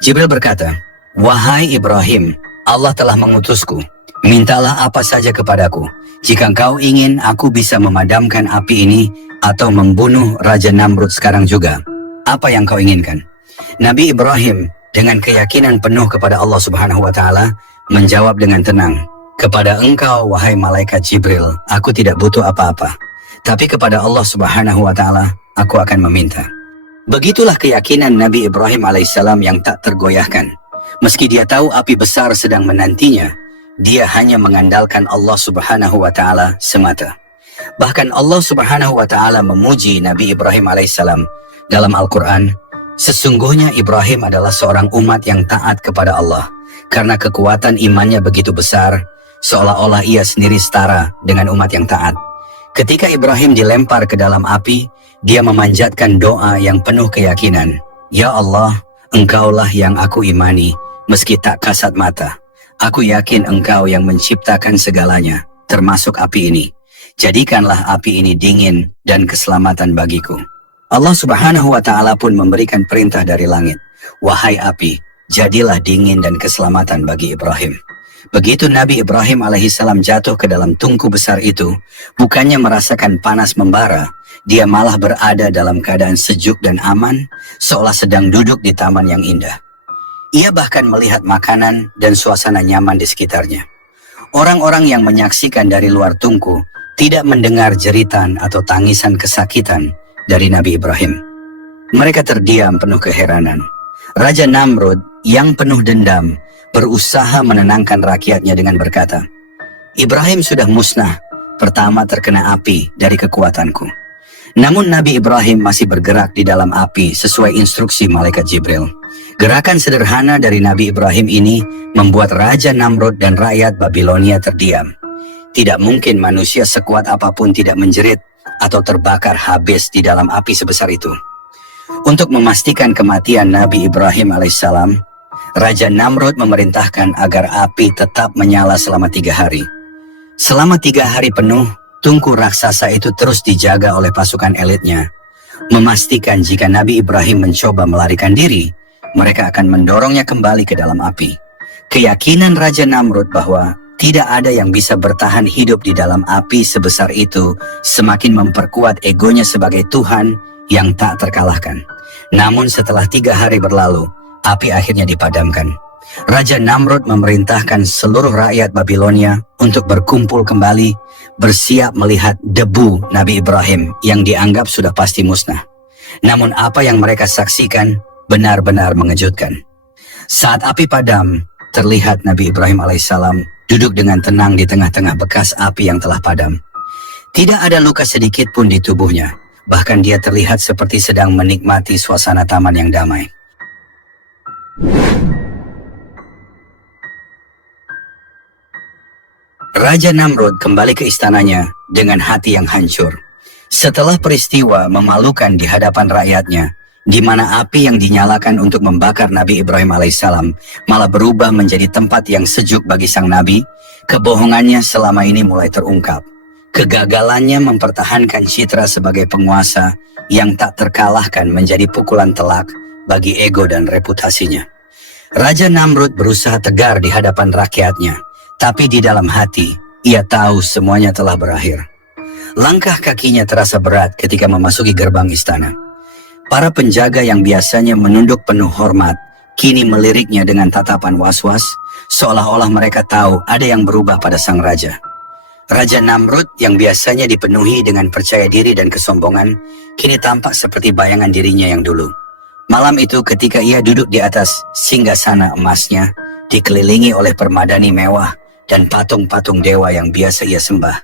Jibril berkata, "Wahai Ibrahim, Allah telah mengutusku. Mintalah apa saja kepadaku. Jika engkau ingin, aku bisa memadamkan api ini atau membunuh Raja Namrud sekarang juga. Apa yang kau inginkan?" Nabi Ibrahim dengan keyakinan penuh kepada Allah Subhanahu wa Ta'ala menjawab dengan tenang, "Kepada engkau, wahai Malaikat Jibril, aku tidak butuh apa-apa. Tapi kepada Allah Subhanahu wa Ta'ala, aku akan meminta." Begitulah keyakinan Nabi Ibrahim alaihissalam yang tak tergoyahkan. Meski dia tahu api besar sedang menantinya, dia hanya mengandalkan Allah Subhanahu wa Ta'ala semata. Bahkan Allah Subhanahu wa Ta'ala memuji Nabi Ibrahim alaihissalam dalam Al-Quran, "Sesungguhnya Ibrahim adalah seorang umat yang taat kepada Allah, karena kekuatan imannya begitu besar, seolah-olah ia sendiri setara dengan umat yang taat. Ketika Ibrahim dilempar ke dalam api, dia memanjatkan doa yang penuh keyakinan. Ya Allah, Engkaulah yang aku imani, meski tak kasat mata. Aku yakin Engkau yang menciptakan segalanya, termasuk api ini. Jadikanlah api ini dingin dan keselamatan bagiku. Allah Subhanahu wa Ta'ala pun memberikan perintah dari langit. Wahai api, jadilah dingin dan keselamatan bagi Ibrahim. Begitu Nabi Ibrahim alaihissalam jatuh ke dalam tungku besar itu, bukannya merasakan panas membara, dia malah berada dalam keadaan sejuk dan aman, seolah sedang duduk di taman yang indah. Ia bahkan melihat makanan dan suasana nyaman di sekitarnya. Orang-orang yang menyaksikan dari luar tungku tidak mendengar jeritan atau tangisan kesakitan dari Nabi Ibrahim. Mereka terdiam penuh keheranan. Raja Namrud yang penuh dendam berusaha menenangkan rakyatnya dengan berkata, Ibrahim sudah musnah, pertama terkena api dari kekuatanku. Namun Nabi Ibrahim masih bergerak di dalam api sesuai instruksi malaikat Jibril. Gerakan sederhana dari Nabi Ibrahim ini membuat Raja Namrud dan rakyat Babilonia terdiam. Tidak mungkin manusia sekuat apapun tidak menjerit atau terbakar habis di dalam api sebesar itu. Untuk memastikan kematian Nabi Ibrahim alaihissalam, Raja Namrud memerintahkan agar api tetap menyala selama 3 hari. Selama 3 hari penuh, tungku raksasa itu terus dijaga oleh pasukan elitnya. Memastikan jika Nabi Ibrahim mencoba melarikan diri, mereka akan mendorongnya kembali ke dalam api. Keyakinan Raja Namrud bahwa tidak ada yang bisa bertahan hidup di dalam api sebesar itu semakin memperkuat egonya sebagai Tuhan yang tak terkalahkan. Namun setelah 3 hari berlalu, api akhirnya dipadamkan. Raja Namrud memerintahkan seluruh rakyat Babilonia untuk berkumpul kembali, bersiap melihat debu Nabi Ibrahim yang dianggap sudah pasti musnah. Namun apa yang mereka saksikan benar-benar mengejutkan. Saat api padam, terlihat Nabi Ibrahim alaihissalam duduk dengan tenang di tengah-tengah bekas api yang telah padam. Tidak ada luka sedikit pun di tubuhnya, bahkan dia terlihat seperti sedang menikmati suasana taman yang damai. Raja Namrud kembali ke istananya dengan hati yang hancur. Setelah peristiwa memalukan di hadapan rakyatnya, di mana api yang dinyalakan untuk membakar Nabi Ibrahim alaihissalam malah berubah menjadi tempat yang sejuk bagi sang Nabi, kebohongannya selama ini mulai terungkap. Kegagalannya mempertahankan citra sebagai penguasa yang tak terkalahkan menjadi pukulan telak bagi ego dan reputasinya. Raja Namrud berusaha tegar di hadapan rakyatnya, tapi di dalam hati ia tahu semuanya telah berakhir. Langkah kakinya terasa berat ketika memasuki gerbang istana. Para penjaga yang biasanya menunduk penuh hormat, kini meliriknya dengan tatapan was-was, seolah-olah mereka tahu ada yang berubah pada sang raja. Raja Namrud yang biasanya dipenuhi dengan percaya diri dan kesombongan, kini tampak seperti bayangan dirinya yang dulu. Malam itu ketika ia duduk di atas singgasana emasnya, dikelilingi oleh permadani mewah dan patung-patung dewa yang biasa ia sembah,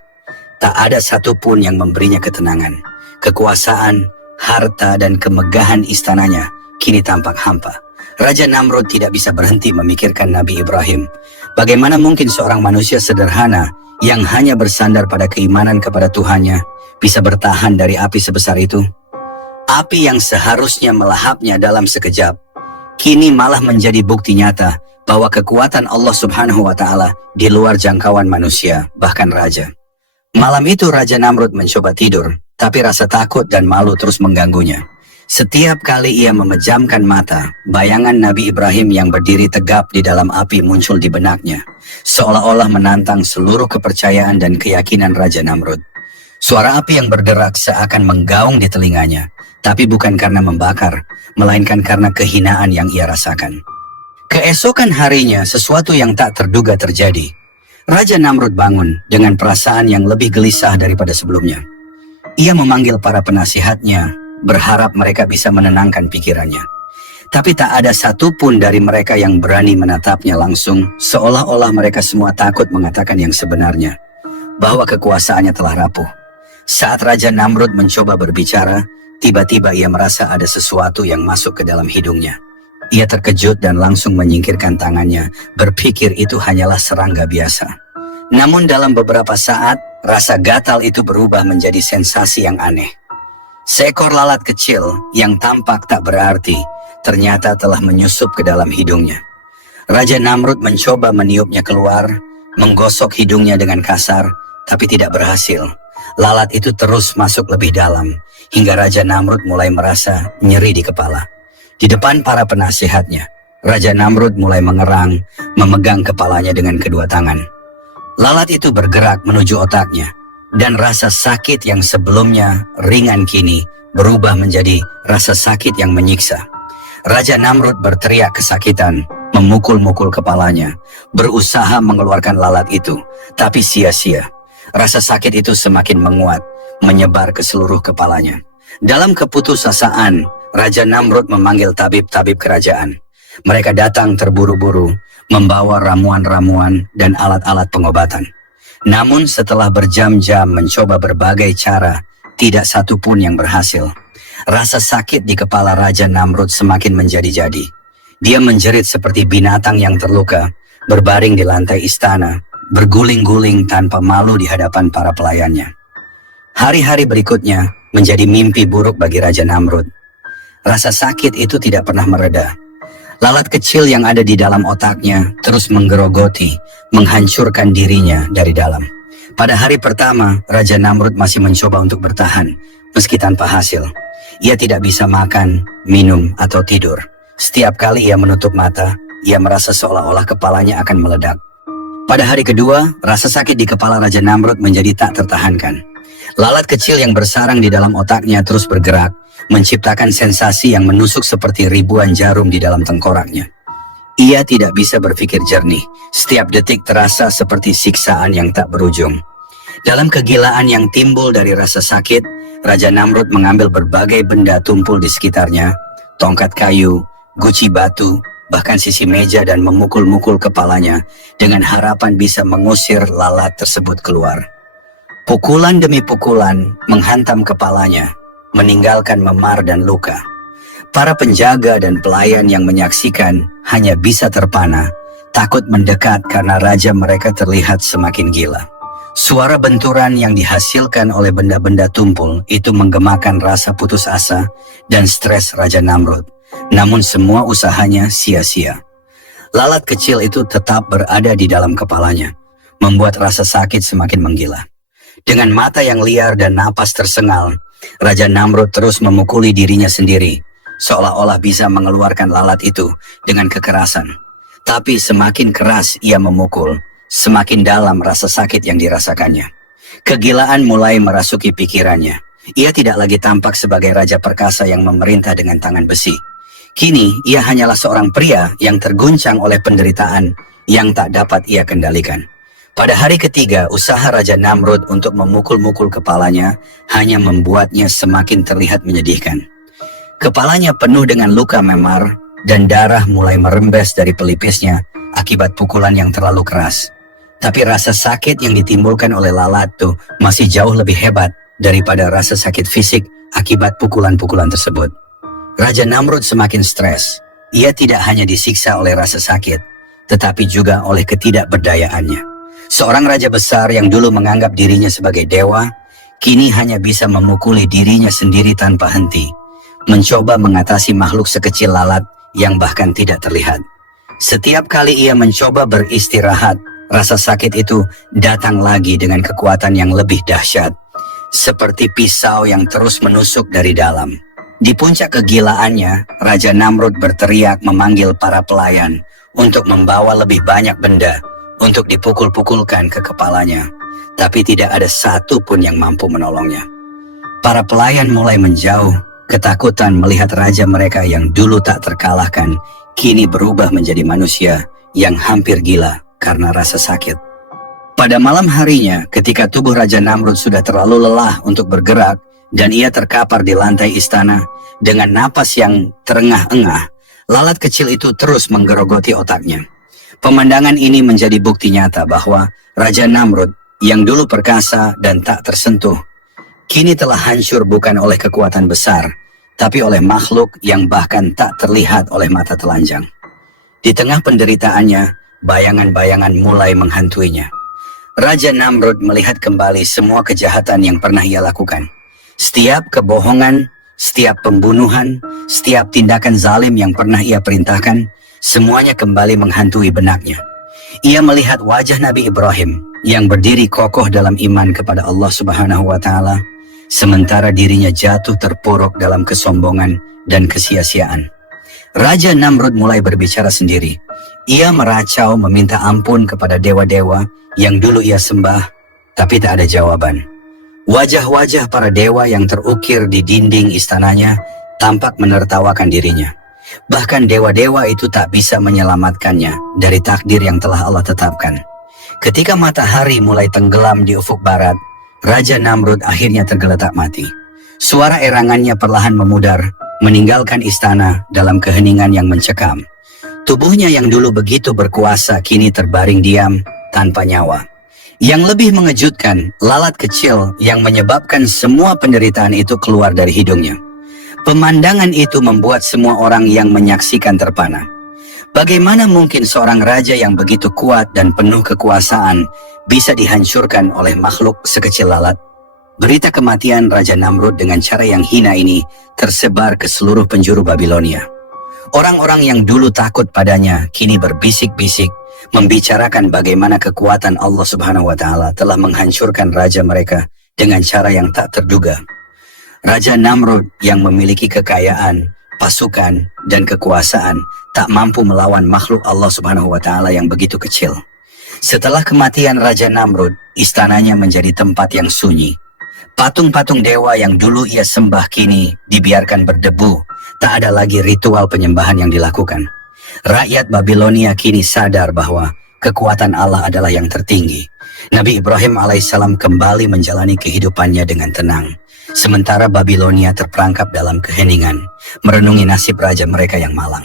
tak ada satupun yang memberinya ketenangan. Kekuasaan, harta, dan kemegahan istananya kini tampak hampa. Raja Namrud tidak bisa berhenti memikirkan Nabi Ibrahim. Bagaimana mungkin seorang manusia sederhana yang hanya bersandar pada keimanan kepada Tuhannya bisa bertahan dari api sebesar itu? Api yang seharusnya melahapnya dalam sekejap, kini malah menjadi bukti nyata bahwa kekuatan Allah Subhanahu wa Ta'ala di luar jangkauan manusia, bahkan raja. Malam itu Raja Namrud mencoba tidur, tapi rasa takut dan malu terus mengganggunya. Setiap kali ia memejamkan mata, bayangan Nabi Ibrahim yang berdiri tegap di dalam api muncul di benaknya, seolah-olah menantang seluruh kepercayaan dan keyakinan Raja Namrud. Suara api yang berderak seakan menggaung di telinganya, tapi bukan karena membakar, melainkan karena kehinaan yang ia rasakan. Keesokan harinya, sesuatu yang tak terduga terjadi. Raja Namrud bangun dengan perasaan yang lebih gelisah daripada sebelumnya. Ia memanggil para penasihatnya, berharap mereka bisa menenangkan pikirannya. Tapi tak ada satupun dari mereka yang berani menatapnya langsung, seolah-olah mereka semua takut mengatakan yang sebenarnya, bahwa kekuasaannya telah rapuh. Saat Raja Namrud mencoba berbicara, tiba-tiba ia merasa ada sesuatu yang masuk ke dalam hidungnya. Ia terkejut dan langsung menyingkirkan tangannya, berpikir itu hanyalah serangga biasa. Namun dalam beberapa saat, rasa gatal itu berubah menjadi sensasi yang aneh. Seekor lalat kecil yang tampak tak berarti, ternyata telah menyusup ke dalam hidungnya. Raja Namrud mencoba meniupnya keluar, menggosok hidungnya dengan kasar, tapi tidak berhasil. Lalat itu terus masuk lebih dalam, hingga Raja Namrud mulai merasa nyeri di kepala. Di depan para penasehatnya, Raja Namrud mulai mengerang, memegang kepalanya dengan kedua tangan. Lalat itu bergerak menuju otaknya, dan rasa sakit yang sebelumnya ringan kini berubah menjadi rasa sakit yang menyiksa. Raja Namrud berteriak kesakitan, memukul-mukul kepalanya, berusaha mengeluarkan lalat itu, tapi sia-sia. Rasa sakit itu semakin menguat, menyebar ke seluruh kepalanya. Dalam keputusasaan, Raja Namrud memanggil tabib-tabib kerajaan. Mereka datang terburu-buru, membawa ramuan-ramuan dan alat-alat pengobatan. Namun setelah berjam-jam mencoba berbagai cara, tidak satu pun yang berhasil. Rasa sakit di kepala Raja Namrud semakin menjadi-jadi. Dia menjerit seperti binatang yang terluka, berbaring di lantai istana, berguling-guling tanpa malu di hadapan para pelayannya. Hari-hari berikutnya menjadi mimpi buruk bagi Raja Namrud. Rasa sakit itu tidak pernah mereda. Lalat kecil yang ada di dalam otaknya terus menggerogoti, menghancurkan dirinya dari dalam. Pada hari pertama, Raja Namrud masih mencoba untuk bertahan, meski tanpa hasil. Ia tidak bisa makan, minum, atau tidur. Setiap kali ia menutup mata, ia merasa seolah-olah kepalanya akan meledak. Pada hari kedua, rasa sakit di kepala Raja Namrud menjadi tak tertahankan. Lalat kecil yang bersarang di dalam otaknya terus bergerak, menciptakan sensasi yang menusuk seperti ribuan jarum di dalam tengkoraknya. Ia tidak bisa berpikir jernih. Setiap detik terasa seperti siksaan yang tak berujung. Dalam kegilaan yang timbul dari rasa sakit, Raja Namrud mengambil berbagai benda tumpul di sekitarnya, tongkat kayu, guci batu, bahkan sisi meja, dan memukul-mukul kepalanya dengan harapan bisa mengusir lalat tersebut keluar. Pukulan demi pukulan menghantam kepalanya, meninggalkan memar dan luka. Para penjaga dan pelayan yang menyaksikan hanya bisa terpana, takut mendekat karena raja mereka terlihat semakin gila. Suara benturan yang dihasilkan oleh benda-benda tumpul itu menggemakan rasa putus asa dan stres Raja Namrud. Namun semua usahanya sia-sia. Lalat kecil itu tetap berada di dalam kepalanya, membuat rasa sakit semakin menggila. Dengan mata yang liar dan napas tersengal, Raja Namrud terus memukuli dirinya sendiri, seolah-olah bisa mengeluarkan lalat itu dengan kekerasan. Tapi semakin keras ia memukul, semakin dalam rasa sakit yang dirasakannya. Kegilaan mulai merasuki pikirannya. Ia tidak lagi tampak sebagai raja perkasa yang memerintah dengan tangan besi. Kini ia hanyalah seorang pria yang terguncang oleh penderitaan yang tak dapat ia kendalikan. Pada hari ketiga, usaha Raja Namrud untuk memukul-mukul kepalanya hanya membuatnya semakin terlihat menyedihkan. Kepalanya penuh dengan luka memar dan darah mulai merembes dari pelipisnya akibat pukulan yang terlalu keras. Tapi rasa sakit yang ditimbulkan oleh lalat itu masih jauh lebih hebat daripada rasa sakit fisik akibat pukulan-pukulan tersebut. Raja Namrud semakin stres. Ia tidak hanya disiksa oleh rasa sakit, tetapi juga oleh ketidakberdayaannya. Seorang raja besar yang dulu menganggap dirinya sebagai dewa, kini hanya bisa memukuli dirinya sendiri tanpa henti, mencoba mengatasi makhluk sekecil lalat yang bahkan tidak terlihat. Setiap kali ia mencoba beristirahat, rasa sakit itu datang lagi dengan kekuatan yang lebih dahsyat, seperti pisau yang terus menusuk dari dalam. Di puncak kegilaannya, Raja Namrud berteriak memanggil para pelayan untuk membawa lebih banyak benda untuk dipukul-pukulkan ke kepalanya, tapi tidak ada satu pun yang mampu menolongnya. Para pelayan mulai menjauh, ketakutan melihat raja mereka yang dulu tak terkalahkan, kini berubah menjadi manusia yang hampir gila karena rasa sakit. Pada malam harinya, ketika tubuh Raja Namrud sudah terlalu lelah untuk bergerak dan ia terkapar di lantai istana dengan napas yang terengah-engah, lalat kecil itu terus menggerogoti otaknya. Pemandangan ini menjadi bukti nyata bahwa Raja Namrud yang dulu perkasa dan tak tersentuh, kini telah hancur bukan oleh kekuatan besar, tapi oleh makhluk yang bahkan tak terlihat oleh mata telanjang. Di tengah penderitaannya, bayangan-bayangan mulai menghantuinya. Raja Namrud melihat kembali semua kejahatan yang pernah ia lakukan. Setiap kebohongan, setiap pembunuhan, setiap tindakan zalim yang pernah ia perintahkan, semuanya kembali menghantui benaknya. Ia melihat wajah Nabi Ibrahim yang berdiri kokoh dalam iman kepada Allah Subhanahu wa Ta'ala, sementara dirinya jatuh terpuruk dalam kesombongan dan kesia-siaan. Raja Namrud mulai berbicara sendiri. Ia meracau meminta ampun kepada dewa-dewa yang dulu ia sembah, tapi tak ada jawaban. Wajah-wajah para dewa yang terukir di dinding istananya tampak menertawakan dirinya. Bahkan dewa-dewa itu tak bisa menyelamatkannya dari takdir yang telah Allah tetapkan. Ketika matahari mulai tenggelam di ufuk barat, Raja Namrud akhirnya tergeletak mati. Suara erangannya perlahan memudar, meninggalkan istana dalam keheningan yang mencekam. Tubuhnya yang dulu begitu berkuasa kini terbaring diam tanpa nyawa. Yang lebih mengejutkan, lalat kecil yang menyebabkan semua penderitaan itu keluar dari hidungnya. Pemandangan itu membuat semua orang yang menyaksikan terpana. Bagaimana mungkin seorang raja yang begitu kuat dan penuh kekuasaan bisa dihancurkan oleh makhluk sekecil lalat? Berita kematian Raja Namrud dengan cara yang hina ini tersebar ke seluruh penjuru Babilonia. Orang-orang yang dulu takut padanya kini berbisik-bisik membicarakan bagaimana kekuatan Allah Subhanahu wa Ta'ala telah menghancurkan raja mereka dengan cara yang tak terduga. Raja Namrud yang memiliki kekayaan, pasukan, dan kekuasaan tak mampu melawan makhluk Allah Subhanahu wa Ta'ala yang begitu kecil. Setelah kematian Raja Namrud, istananya menjadi tempat yang sunyi. Patung-patung dewa yang dulu ia sembah kini dibiarkan berdebu. Tak ada lagi ritual penyembahan yang dilakukan. Rakyat Babilonia kini sadar bahwa kekuatan Allah adalah yang tertinggi. Nabi Ibrahim alaihissalam kembali menjalani kehidupannya dengan tenang. Sementara Babilonia terperangkap dalam keheningan, merenungi nasib raja mereka yang malang.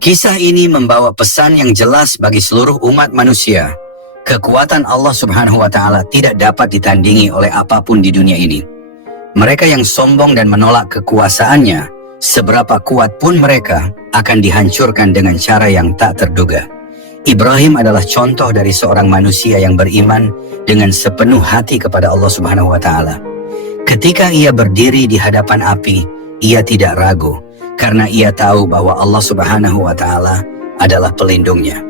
Kisah ini membawa pesan yang jelas bagi seluruh umat manusia. Kekuatan Allah Subhanahu wa Ta'ala tidak dapat ditandingi oleh apapun di dunia ini. Mereka yang sombong dan menolak kekuasaannya, seberapa kuat pun mereka, akan dihancurkan dengan cara yang tak terduga. Ibrahim adalah contoh dari seorang manusia yang beriman dengan sepenuh hati kepada Allah Subhanahu wa Ta'ala. Ketika ia berdiri di hadapan api, ia tidak ragu, karena ia tahu bahwa Allah Subhanahu wa Ta'ala adalah pelindungnya.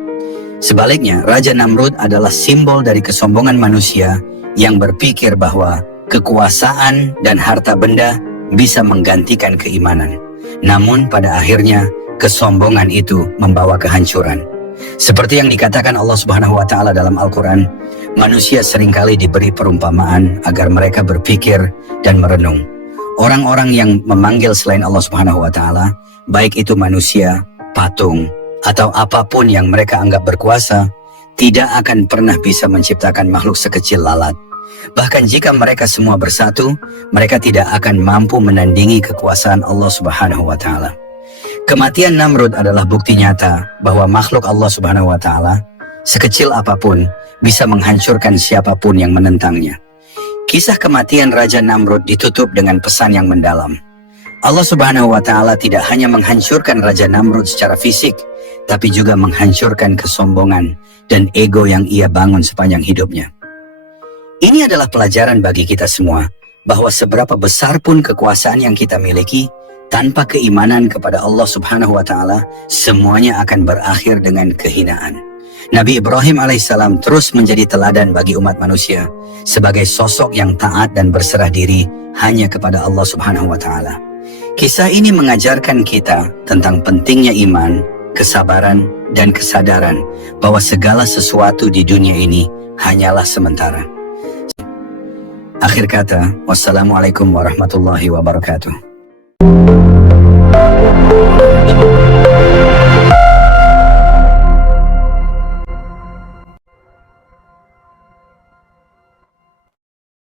Sebaliknya, Raja Namrud adalah simbol dari kesombongan manusia yang berpikir bahwa kekuasaan dan harta benda bisa menggantikan keimanan. Namun pada akhirnya, kesombongan itu membawa kehancuran. Seperti yang dikatakan Allah Subhanahu wa Ta'ala dalam Al-Quran, manusia seringkali diberi perumpamaan agar mereka berpikir dan merenung. Orang-orang yang memanggil selain Allah Subhanahu wa Ta'ala, baik itu manusia, patung, atau apapun yang mereka anggap berkuasa, tidak akan pernah bisa menciptakan makhluk sekecil lalat. Bahkan jika mereka semua bersatu, mereka tidak akan mampu menandingi kekuasaan Allah Subhanahu wa Ta'ala. Kematian Namrud adalah bukti nyata bahwa makhluk Allah Subhanahu wa Ta'ala, sekecil apapun, bisa menghancurkan siapapun yang menentangnya. Kisah kematian Raja Namrud ditutup dengan pesan yang mendalam. Allah Subhanahu wa Ta'ala tidak hanya menghancurkan Raja Namrud secara fisik, tapi juga menghancurkan kesombongan dan ego yang ia bangun sepanjang hidupnya. Ini adalah pelajaran bagi kita semua, bahwa seberapa besar pun kekuasaan yang kita miliki, tanpa keimanan kepada Allah Subhanahu wa Ta'ala, semuanya akan berakhir dengan kehinaan. Nabi Ibrahim alaihissalam terus menjadi teladan bagi umat manusia, sebagai sosok yang taat dan berserah diri hanya kepada Allah Subhanahu wa Ta'ala. Kisah ini mengajarkan kita tentang pentingnya iman, kesabaran, dan kesadaran bahwa segala sesuatu di dunia ini hanyalah sementara. Akhir kata, wassalamualaikum warahmatullahi wabarakatuh.